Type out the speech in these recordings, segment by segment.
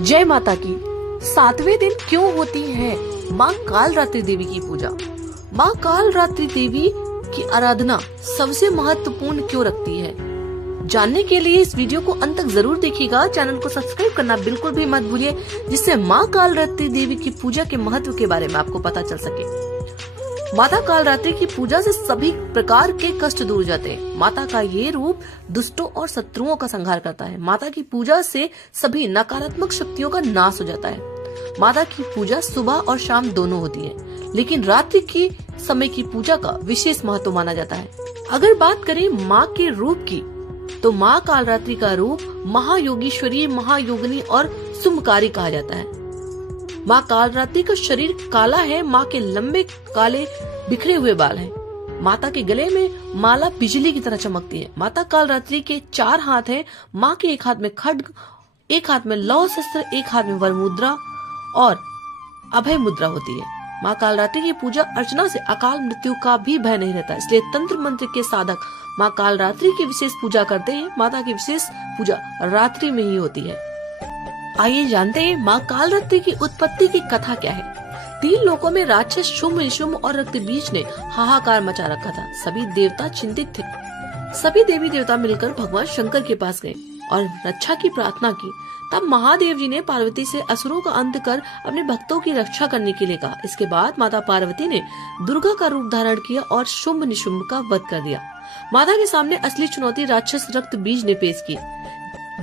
जय माता की। 7वें दिन क्यों होती है माँ कालरात्रि देवी की पूजा? माँ कालरात्रि देवी की आराधना सबसे महत्वपूर्ण क्यों रखती है? जानने के लिए इस वीडियो को अंत तक जरूर देखिएगा। चैनल को सब्सक्राइब करना बिल्कुल भी मत भूलिए, जिससे माँ कालरात्रि देवी की पूजा के महत्व के बारे में आपको पता चल सके। माता कालरात्रि की पूजा से सभी प्रकार के कष्ट दूर जाते हैं। माता का ये रूप दुष्टों और शत्रुओं का संहार करता है। माता की पूजा से सभी नकारात्मक शक्तियों का नाश हो जाता है। माता की पूजा सुबह और शाम दोनों होती है, लेकिन रात्रि की समय की पूजा का विशेष महत्व माना जाता है। अगर बात करें माँ के रूप की, तो माँ कालरात्रि का रूप महायोगीश्वरी, महायोगिनी और शुभकारी कहा जाता है। माँ कालरात्रि का शरीर काला है। माँ के लंबे काले बिखरे हुए बाल हैं। माता के गले में माला बिजली की तरह चमकती है। माता कालरात्रि के 4 हाथ हैं। माँ के एक हाथ में खड्ग, एक हाथ में लौह शस्त्र, एक हाथ में वर मुद्रा और अभय मुद्रा होती है। माँ कालरात्रि की पूजा अर्चना से अकाल मृत्यु का भी भय नहीं रहता, इसलिए तंत्र मंत्र के साधक माँ कालरात्रि की विशेष पूजा करते हैं। माता की विशेष पूजा रात्रि में ही होती है। आइए जानते हैं माँ कालरात्रि की उत्पत्ति की कथा क्या है। 3 लोकों में राक्षस शुंभ, निशुंभ और रक्तबीज ने हाहाकार मचा रखा था। सभी देवता चिंतित थे। सभी देवी देवता मिलकर भगवान शंकर के पास गए और रक्षा की प्रार्थना की। तब महादेव जी ने पार्वती से असुरों का अंत कर अपने भक्तों की रक्षा करने के लिए कहा। इसके बाद माता पार्वती ने दुर्गा का रूप धारण किया और शुंभ निशुंभ का वध कर दिया। माता के सामने असली चुनौती राक्षस रक्तबीज ने पेश की।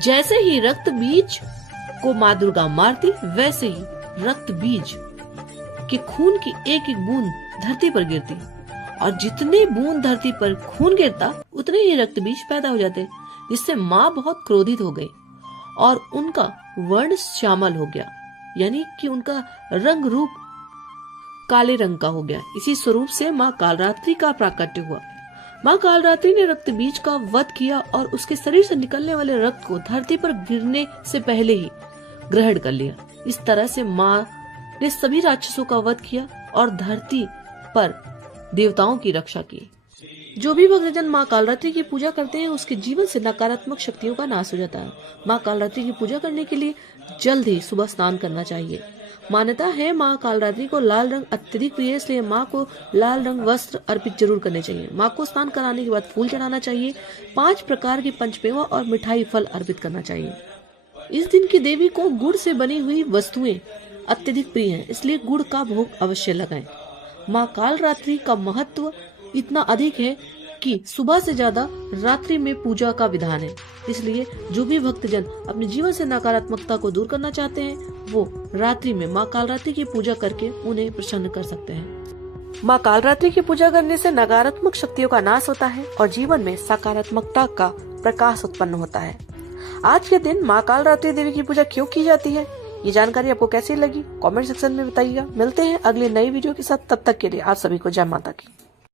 जैसे ही रक्तबीज को माँ दुर्गा मारती, वैसे ही रक्त बीज के खून की एक एक बूंद धरती पर गिरती, और जितने बूंद धरती पर खून गिरता उतने ही रक्त बीज पैदा हो जाते, जिससे माँ बहुत क्रोधित हो गई और उनका वर्ण श्यामल हो गया, यानी कि उनका रंग रूप काले रंग का हो गया। इसी स्वरूप से माँ कालरात्रि का प्राकट्य हुआ। माँ कालरात्रि ने रक्त बीज का वध किया और उसके शरीर से निकलने वाले रक्त को धरती पर गिरने से पहले ही ग्रहण कर लिया। इस तरह से माँ ने सभी राक्षसों का वध किया और धरती पर देवताओं की रक्षा की। जो भी भक्तजन माँ कालरात्रि की पूजा करते हैं, उसके जीवन से नकारात्मक शक्तियों का नाश हो जाता है। माँ कालरात्रि की पूजा करने के लिए जल्द ही सुबह स्नान करना चाहिए। मान्यता है माँ कालरात्रि को लाल रंग अत्यधिक प्रिय है, इसलिए माँ को लाल रंग वस्त्र अर्पित जरूर करने चाहिए। माँ को स्नान कराने के बाद फूल चढ़ाना चाहिए। 5 प्रकार की पंचमेवा और मिठाई फल अर्पित करना चाहिए। इस दिन की देवी को गुड़ से बनी हुई वस्तुएं अत्यधिक प्रिय हैं, इसलिए गुड़ का भोग अवश्य लगाएं। माँ कालरात्रि का महत्व इतना अधिक है कि सुबह से ज्यादा रात्रि में पूजा का विधान है। इसलिए जो भी भक्तजन अपने जीवन से नकारात्मकता को दूर करना चाहते हैं, वो रात्रि में माँ कालरात्रि की पूजा करके उन्हें प्रसन्न कर सकते हैं। माँ कालरात्रि की पूजा करने से नकारात्मक शक्तियों का नाश होता है और जीवन में सकारात्मकता का प्रकाश उत्पन्न होता है। आज के दिन माँ कालरात्रि देवी की पूजा क्यों की जाती है, ये जानकारी आपको कैसी लगी कमेंट सेक्शन में बताइएगा। मिलते हैं अगले नई वीडियो के साथ, तब तक के लिए आप सभी को जय माता की।